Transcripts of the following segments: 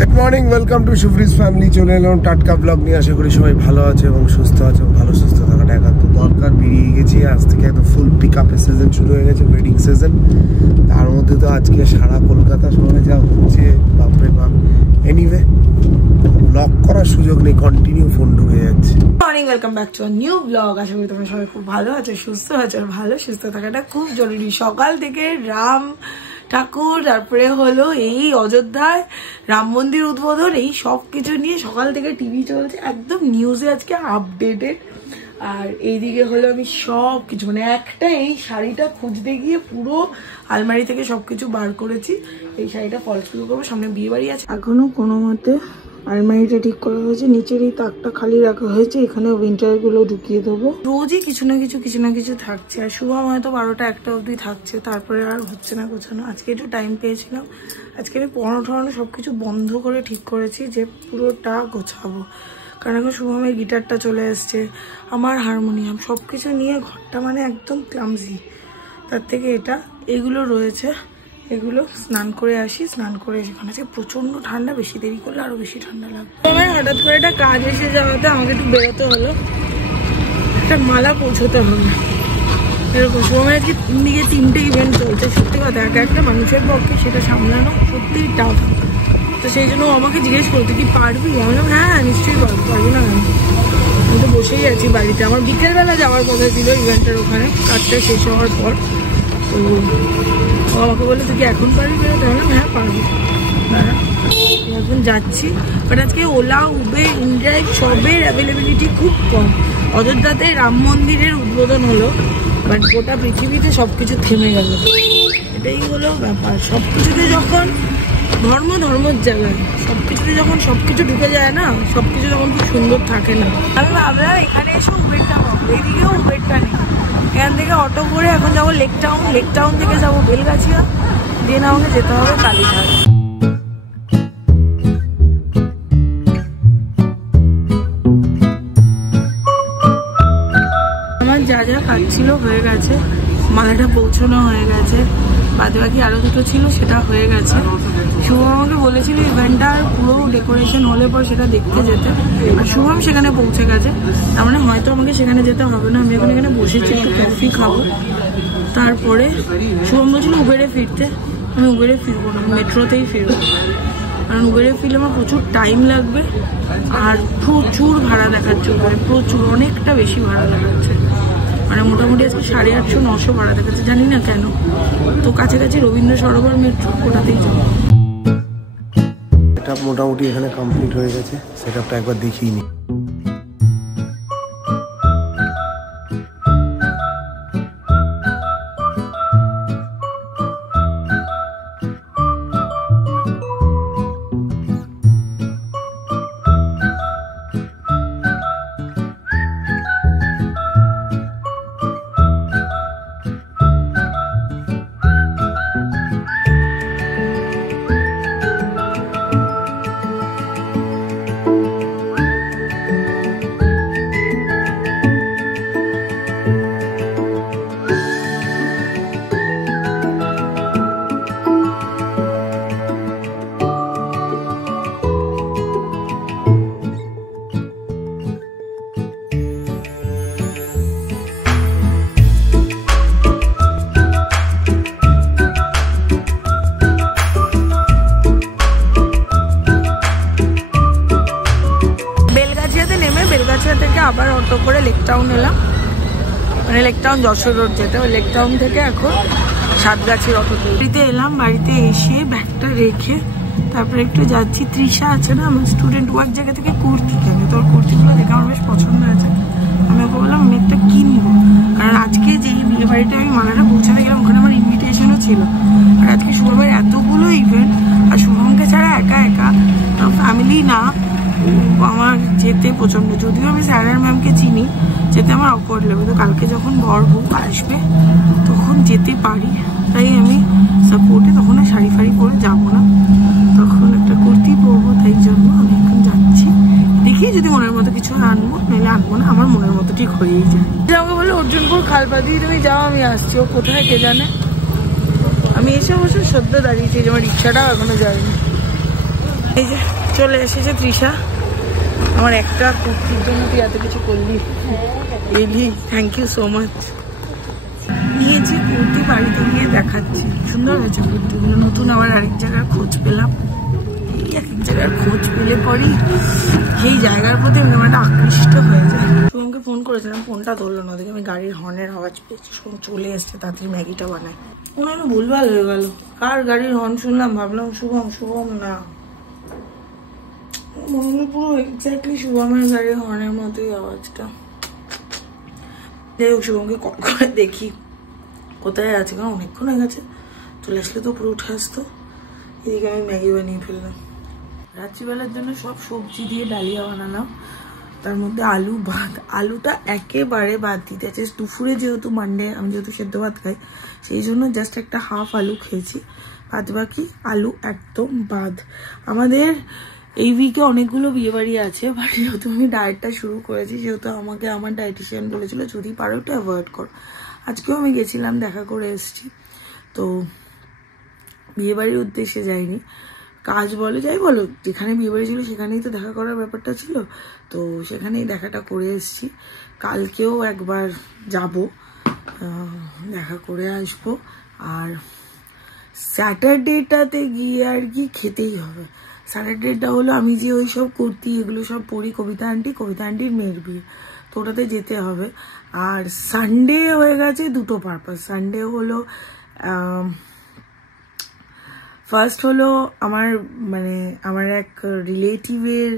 Good morning, welcome to Shubhrij family. চলে এলাম টাটকা ব্লগ নিয়ে। আশা করি সবাই ভালো আছে এবং সুস্থ আছে। ভালো সুস্থ থাকাটা একান্ত দরকার। বেরিয়ে গেছি আজ থেকে, একদম ফুল পিক আপের সিজন শুরু হয়ে গেছে, ওয়েডিং সিজন। তার মধ্যে তো আজকে সারা কলকাতা শহরে যা হচ্ছে, বাপরে বাপ। এনিওয়ে, ব্লগ করার সুযোগ নেই, কন্টিনিউ ফোন ঢুকে যাচ্ছে। Morning, welcome back to new blog. আশা করি তোমরা সবাই খুব ভালো আছো, সুস্থ আছো। আর ভালো সুস্থ থাকাটা খুব জরুরি। সকাল থেকে রাম ঠাকুর, তারপরে হলো এই অযোধ্যায় রাম মন্দির উদ্বোধন, এই সব কিছু নিয়ে সকাল থেকে টিভি চলছে, একদম নিউজে আজকে আপডেটেড। আর এইদিকে হলো আমি সব কিছু মানে একটা এই শাড়িটা খুঁজতে গিয়ে পুরো আলমারি থেকে সবকিছু বার করেছি। এই শাড়িটা ফলস শুরু করবো, সামনে বিয়ে বাড়ি আছে। এখনো কোনো মতে আলমারিটা ঠিক করা হয়েছে, নিচের এই তাকটা খালি রাখা হয়েছে, এখানে উইন্টার গুলো ঢুকিয়ে দেবো। রোজই কিছু না কিছু থাকছে। আর শুভম হয়তো 12টা 1টা অবধি থাকছে, তারপরে আর হচ্ছে না গোছানো। আজকে একটু টাইম পেয়েছিলাম, আজকে আমি পড়ানো সবকিছু বন্ধ করে ঠিক করেছি যে পুরোটা গোছাবো। কারণ এখন শুভমের গিটারটা চলে এসছে, আমার হারমোনিয়াম, সবকিছু নিয়ে ঘরটা মানে একদম ক্লামজি। তার থেকে এগুলো রয়েছে, এগুলো স্নান করে আসি। স্নান করে সেখানে আছে প্রচন্ড ঠান্ডা, বেশি দেরি করলে আরো বেশি ঠান্ডা লাগবে। আমার হঠাৎ করে একটা কাজ এসে যাওয়াতে আমাকে একটু বেরোতে হলো, একটা মালা পৌঁছতে হবে এরকম। সময় কি দিকে 3টে ইভেন্ট চলছে। সত্যি কথা, একটা মানুষের পক্ষে সেটা সামলানো সত্যিই টাফ। তো সেই জন্য আমাকে জিজ্ঞেস করতে কি পারবি, আমি বললাম হ্যাঁ নিশ্চয়ই পারবো না কেন। আমি তো বসেই আছি বাড়িতে। আমার বিকেলবেলা যাওয়ার কথা ছিল ইভেন্টের ওখানে, কাজটা শেষ হওয়ার পর। তো আমাকে বলে তুই কি এখন পারবি বেরোতে? বললাম হ্যাঁ পারবো, এখন যাচ্ছি। বাট আজকে ওলা, উবের, ইনড্রাইভ সবের অ্যাভেলেবিলিটি খুব কম। অযোধ্যাতে রাম মন্দিরের উদ্বোধন হলো, বাট গোটা পৃথিবীতে সবকিছু থেমে গেল। এটাই হলো ব্যাপার। সবকিছুতে যখন ধর্মের জায়গায় সবকিছুতে যখন সবকিছু ঢুকে যায় না, সবকিছু তখন খুব সুন্দর থাকে না। আমি ভাবলাম এখানে এসে উবেরটা পাবো, এদিকেও উবেরটা নেই। এখান থেকে অটো করে এখন যাবো লেক টাউন থেকে যাবো বেলগাছিয়া, দেন আমাকে যেতে হবে কালীঘাট। আমার যা কাজ ছিল হয়ে গেছে, মালাটা পৌঁছানো হয়ে গেছে, বাদ বাকি আরো দুটো ছিল সেটা হয়ে গেছে। শুভম আমাকে বলেছিল ইভেন্টটার পুরো ডেকোরেশন হলে পর সেটা দেখতে যেতে, আর শুভম সেখানে পৌঁছে গেছে। তার মানে হয়তো আমাকে সেখানে যেতে হবে না, আমি এখন এখানে বসেছি, একটু কফি খাবো। তারপরে শুভম বলছিল উবেরে ফিরতে, আমি উবেরে ফিরবো না, মেট্রোতেই ফিরবো। কারণ উবেরে ফিরলে আমার প্রচুর টাইম লাগবে, আর প্রচুর ভাড়া দেখাচ্ছে উবেরে, প্রচুর, অনেকটা বেশি ভাড়া দেখাচ্ছে। মানে মোটামুটি আজকে 850-900 ভাড়া দেখাচ্ছে, জানি না কেন। তো কাছাকাছি রবীন্দ্র সরোবর মেট্রো, ওটাতেই যাবো। সেটআপ মোটামুটি এখানে কমপ্লিট হয়ে গেছে, সেটআপটা একবার দেখিয়ে নিই। থেকে আবার অটো করে লেক টাউন এলাম, মানে লেক টাউন যশোর রোড যেটা, ওই লেক টাউন থেকে এখন সাতগাছির অটোতে বাড়িতে এলাম। বাড়িতে এসে ব্যাগটা রেখে তারপরে একটু যাচ্ছি। তৃষা আছে না আমার স্টুডেন্ট, ওয়ার্ক জায়গা থেকে কুর্তি কেনে, তোর কুর্তিগুলো দেখে আমার বেশ পছন্দ আছে। আমি ওকে বললাম আমি একটা কিনবো, কারণ আজকে যেই বিয়ে বাড়িতে আমি মালাটা পৌঁছাতে গেলাম ওখানে আমার ইনভিটেশনও ছিল। আর আজকে শুভমের এতগুলো ইভেন্ট, আর শুভমকে ছাড়া একা ফ্যামিলি না, আমার যেতে প্রচন্ড, যদিও আমি স্যার আর ম্যামকে চিনি, যেতে আমার অকওয়ার্ড লাগবে। তো কালকে যখন বর বউ আসবে তখন যেতে পারি, তাই আমি সাপোর্টে তখন শাড়ি ফাড়ি পরে যাবো না, তখন একটা কুর্তি পরবো। তাই জন্য আমি এখন যাচ্ছি, দেখি যদি মনের মতো কিছু আনবো, নাহলে আনবো না, আমার মনের মতো ঠিক হয়েই যায়। আমাকে বলে অর্জুনপুর খালপাতি তুমি যাও, আমি আসছি। ও কোথায় কে জানে। আমি এসে অবশ্য সদ্য দাঁড়িয়েছি, যে আমার রিক্সাটাও এখনো যায়নি। এই যে চলে এসেছে তৃষা, আমার একটা কুর্তির জন্য তুই এত কিছু করলি, এলি, থ্যাংক ইউ সো মাচ। নিয়েছি কুর্তি, বাড়িতে গিয়ে দেখাচ্ছি, সুন্দর হয়েছে কুর্তিগুলো। নতুন আবার আরেক জায়গার খোঁজ পেলাম, এই এক এক জায়গার খোঁজ পেলে পরই সেই জায়গার প্রতি আমি মানে আকৃষ্ট হয়ে যায়। শুভমকে ফোন করেছিলাম, ফোনটা ধরলো না, ওদিকে আমি গাড়ির হর্নের আওয়াজ পেয়েছি, শুভম চলে এসছে, তাড়াতাড়ি ম্যাগিটা বানায়। মনে হলো ভুলভাল হয়ে গেল, কার গাড়ির হর্ন শুনলাম, ভাবলাম শুভম, শুভম না, মনে হলো পুরো এক্স্যাক্টলি শুভমের গাড়ির হর্নের মতোই আওয়াজটা। যাই হোক, শুভমকে কল করে দেখি কোথায় আছে, কারণ অনেকক্ষণ হয়ে গেছে, চলে আসলে তো পুরো উঠে আসতো। এদিকে আমি ম্যাগি বানিয়ে ফেললাম। রাত্রিবেলার জন্য সব সবজি দিয়ে ডালিয়া বানালাম, তার মধ্যে আলু ভাত। আলুটা একেবারে বাদ দিতে আছে, দুপুরে যেহেতু মানডে আমি যেহেতু সেদ্ধ ভাত খাই, সেই জন্য জাস্ট একটা হাফ আলু খেয়েছি, বাদ বাকি আলু একদম বাদ। আমাদের এই উইকে অনেকগুলো বিয়ে বাড়ি আছে, বাট যেহেতু আমি ডায়েটটা শুরু করেছি, সেহেতু আমাকে আমার ডায়েটিশিয়ান বলেছিল যদি পারো একটু অ্যাভয়েড করো। আজকেও আমি গেছিলাম, দেখা করে এসেছি, তো বিয়ে বাড়ির উদ্দেশ্যে যাইনি, কাজ বলো যাই বলো, যেখানে বিয়ে বাড়ি ছিল সেখানেই তো দেখা করার ব্যাপারটা ছিল, তো সেখানেই দেখাটা করে এসেছি। কালকেও একবার যাব, দেখা করে আসবো। আর স্যাটারডেটাতে গিয়ে আর কি খেতেই হবে। স্যাটারডেটা হলো আমি যে ওই সব কুর্তি এগুলো সব পরি, কবিতা আন্টির মেয়ের বিয়ে, তো ওটাতে যেতে হবে। আর সানডে হয়ে গেছে দুটো পারপাস। সানডে হলো ফার্স্ট হলো আমার এক রিলেটিভের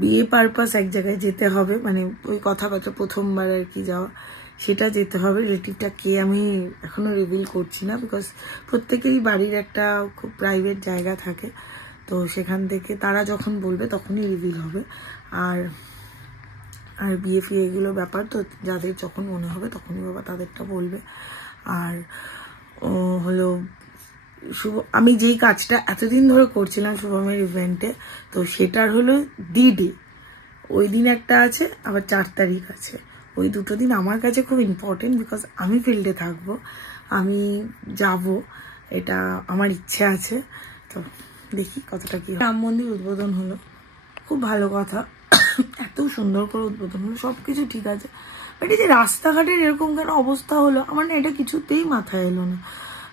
বিয়ে পারপাস, এক জায়গায় যেতে হবে, মানে ওই কথাবার্তা প্রথমবার আর কি যাওয়া, সেটা যেতে হবে। রিলেটিভটা কে আমি এখনো রিভিল করছি না, বিকজ প্রত্যেকেরই বাড়ির একটা খুব প্রাইভেট জায়গা থাকে, তো সেখান থেকে তারা যখন বলবে তখনই রিভিল হবে। আর বিয়ে ফিয়ে এগুলো ব্যাপার, তো যাদের যখন মনে হবে তখনই বাবা তাদেরটা বলবে। আর হলো আমি যেই কাজটা এতদিন ধরে করছিলাম শুভমের ইভেন্টে, তো সেটার হলো ডে, ওই দিন একটা আছে, আবার 4 তারিখ আছে। ওই দুটো দিন আমার কাছে খুব ইম্পর্টেন্ট, বিকজ আমি ফিল্ডে থাকবো, আমি যাব, এটা আমার ইচ্ছে আছে। তো দেখি কতটা কি। রাম মন্দির উদ্বোধন হলো, খুব ভালো কথা, এত সুন্দর করে উদ্বোধন হলো, সবকিছু ঠিক আছে, বাট এই যে রাস্তাঘাটের এরকম কেন অবস্থা হলো, আমার না এটা কিছুতেই মাথায় এলো না।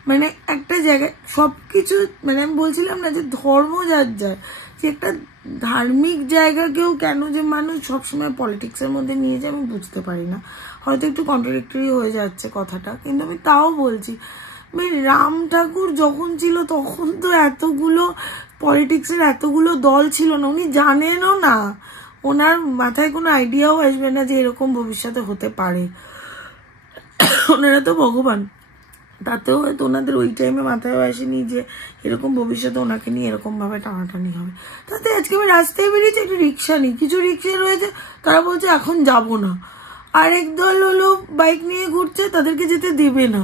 মানে একটা জায়গায় সবকিছু, মানে আমি বলছিলাম না যে ধর্ম যার যায়, যে একটা ধার্মিক জায়গাকেও কেন যে মানুষ সবসময় পলিটিক্সের মধ্যে নিয়ে যায় আমি বুঝতে পারি না। হয়তো একটু কন্ট্রাডিক্টরি হয়ে যাচ্ছে কথাটা, কিন্তু আমি তাও বলছি, রাম ঠাকুর যখন ছিল তখন তো এতগুলো পলিটিক্সের এতগুলো দল ছিল না, উনি জানেনও না, ওনার মাথায় কোনো আইডিয়াও আসবে না যে এরকম ভবিষ্যতে হতে পারে। ওনারা তো ভগবান, তাতেও হয়তো ওনাদের ওই টাইমে মাথায় আসেনি যে এরকম ভবিষ্যতে ওনাকে নিয়ে এরকম ভাবে টানাটানি হবে। তাতে আজকে আমি রাস্তায় বেরিয়েছি, একটা রিক্সা নিই, কিছু রিক্সা রয়েছে তারা বলছে এখন যাব না, আরেক দল হলো বাইক নিয়ে ঘুরছে, তাদেরকে যেতে দেবে না।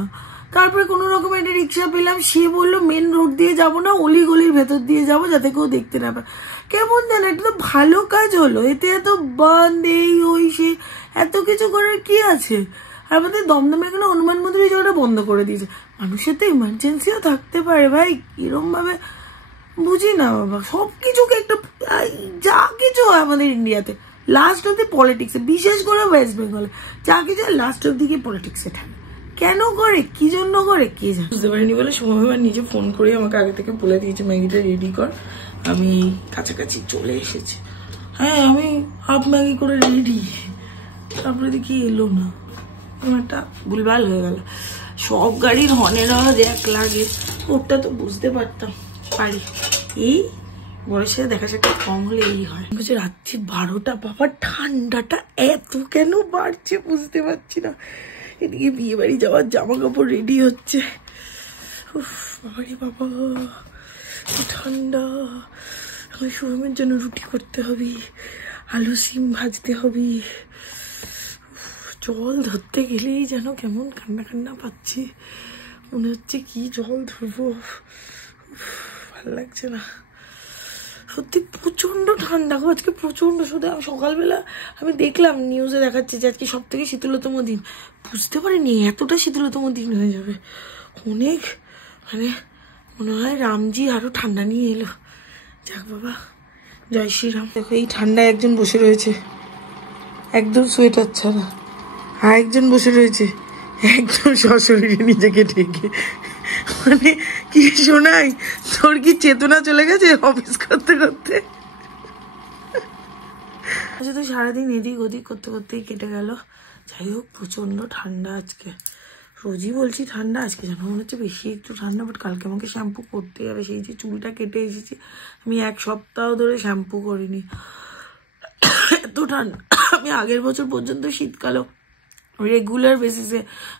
তারপরে কোনো রকম একটা রিক্সা পেলাম, সে বললো মেন রোড দিয়ে যাব না, অলিগলির ভেতর দিয়ে যাব, যাতে কেউ দেখতে না পায়। কেমন জানো, এটা তো ভালো কাজ হলো, এতে এত বন্ধ এই ওই সে এত কিছু করার কি আছে। আর আমাদের দমদমের কোনো হনুমান মন্দিরে যাওয়াটা বন্ধ করে দিয়েছে। মানুষের তো ইমার্জেন্সিও থাকতে পারে ভাই, কিরম ভাবে বুঝি না বাবা। সবকিছুকে একটা যা কিছু হয় আমাদের ইন্ডিয়াতে লাস্ট অব্দি পলিটিক্সে, বিশেষ করে ওয়েস্ট বেঙ্গলে যা কিছু লাস্ট অব্দি গিয়ে পলিটিক্সে থাকে। কেন করে, কি জন্য করে, কে জানে, বুঝতে পারিনি বলে শুভম নিজে ফোন করে আমাকে আগে থেকে বলে দিয়েছে ম্যাগিটা রেডি কর, আমি কাছাকাছি চলে এসেছি। হ্যাঁ, আমি হাফ ম্যাগি করে রেডি, তারপরে দেখি এলো না, একটা ভুলভাল হয়ে গেল। সব গাড়ির হর্নের আওয়াজ এক লাগে, ওটা তো বুঝতে পারতাম পারি, এই বয়সে দেখা যাক কম হলে এই হয়। রাত্রি 12টা, বাবা ঠান্ডাটা এত কেন বাড়ছে বুঝতে পারছি না। এদিকে বিয়ে বাড়ি যাওয়ার জামা কাপড় রেডি হচ্ছে, বাবারে বাবা ঠান্ডা। আমি শুভমের জন্য রুটি করতে হবে, আলু সিম ভাজতে হবে, জল ধরতে গেলেই যেন কেমন কান্না কান্না পাচ্ছি, মনে হচ্ছে কি জল ধরবো, ভালো লাগছে না সত্যি, প্রচন্ড ঠান্ডা গো আজকে, প্রচন্ড। শুধু সকালবেলা আমি দেখলাম নিউজে দেখাচ্ছে যে আজকে সব থেকে শীতলতম দিন, বুঝতে পারিনি এতটা শীতলতম দিন হয়ে যাবে। অনেক মানে মনে হয় রামজি আরো ঠান্ডা নিয়ে এলো, যাক বাবা, জয় শ্রীরাম। দেখো এই ঠান্ডায় একজন বসে রয়েছে একদম সোয়েটার ছাড়া, আর একজন বসে রয়েছে একদম সশরীরে নিজেকে ঢেকে। মানে কি শোনাই, তোর কি চেতনা চলে গেছে অফিস করতে করতে? আচ্ছা, তো সারাদিন এদিক ওদিক করতে করতেই কেটে গেল। যাই হোক, প্রচন্ড ঠান্ডা আজকে। রোজই বলছি ঠান্ডা, আজকে যেন মনে হচ্ছে বেশি একটু ঠান্ডা। বাট কালকে আমাকে শ্যাম্পু করতে হবে। সেই যে চুলটা কেটে এসেছি, আমি 1 সপ্তাহ ধরে শ্যাম্পু করিনি, এত ঠান্ডা। আমি আগের বছর পর্যন্ত শীতকালেও রেগুলার বেসিসে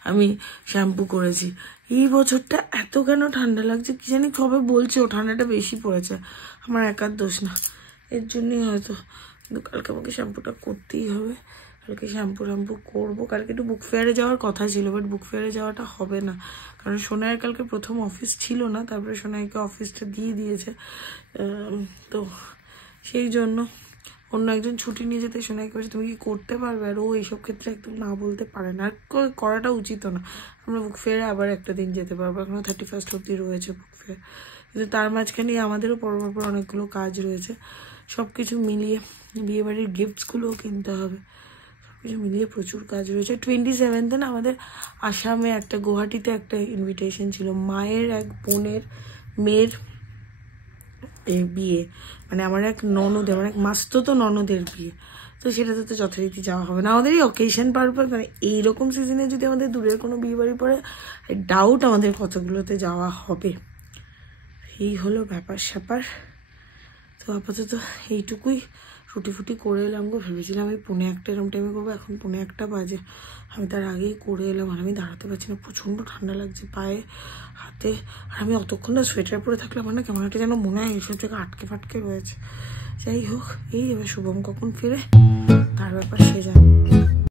আমি শ্যাম্পু করেছি। এই বছরটা এত কেন ঠান্ডা লাগছে কি জানি। সবে বলছে ও ঠান্ডাটা বেশি পড়েছে, আমার একার দোষ না, এর জন্যই হয়তো। কিন্তু কালকে আমাকে শ্যাম্পুটা করতেই হবে। কালকে শ্যাম্পু করবো। কালকে একটু বুক ফেয়ারে যাওয়ার কথা ছিল, বাট বুক ফেয়ারে যাওয়াটা হবে না, কারণ সোনাইয়ের কালকে প্রথম অফিস ছিল না, তারপরে সোনাইকে অফিসটা দিয়ে দিয়েছে। তো সেই জন্য অন্য একজন ছুটি নিয়ে যেতে সোনাইকে বলছে তুমি কি করতে পারবে, আর ও এইসব ক্ষেত্রে একদম না বলতে পারে না, আর করাটা উচিত না। আমরা বুক ফেয়ারে আবার একটা দিন যেতে পারবো, এখনো 31 অব্দি রয়েছে বুক ফেয়ার, কিন্তু তার মাঝখানে আমাদেরও পরপর অনেকগুলো কাজ রয়েছে। সব কিছু মিলিয়ে বিয়েবাড়ির গিফটসগুলোও কিনতে হবে, সব কিছু মিলিয়ে প্রচুর কাজ রয়েছে। 27 না আমাদের আসামে একটা, গুয়াহাটিতে একটা ইনভিটেশন ছিল, মায়ের এক বোনের মেয়ের বিয়ে, মানে আমার এক ননদের, আমার এক মাস্তুতো ননদের বিয়ে। তো সেটাতে তো যথারীতি যাওয়া হবে না। আমাদের এই অকেশন পারপাস, মানে এইরকম সিজনে যদি আমাদের দূরের কোনো বিয়ে বাড়ি পড়ে, ডাউট আমাদের কতগুলোতে যাওয়া হবে। এই হলো ব্যাপার স্যাপার। তো আপাতত এইটুকুই। রুটি ফুটি করে এলাম গো। ভেবেছিলাম আমি 1:45 এরকম টাইমে করবো, এখন 1:45 বাজে। আমি তার আগেই করে এলাম, আর আমি দাঁড়াতে পারছি না, প্রচণ্ড ঠান্ডা লাগছে পায়ে হাতে। আর আমি অতক্ষণ না সোয়েটার পরে থাকলে আমার না কেমন একটা যেন মনে হয় এইসব জায়গায় আটকে ফাটকে রয়েছে। যাই হোক, এই এবার শুভম কখন ফিরে তার ব্যাপার।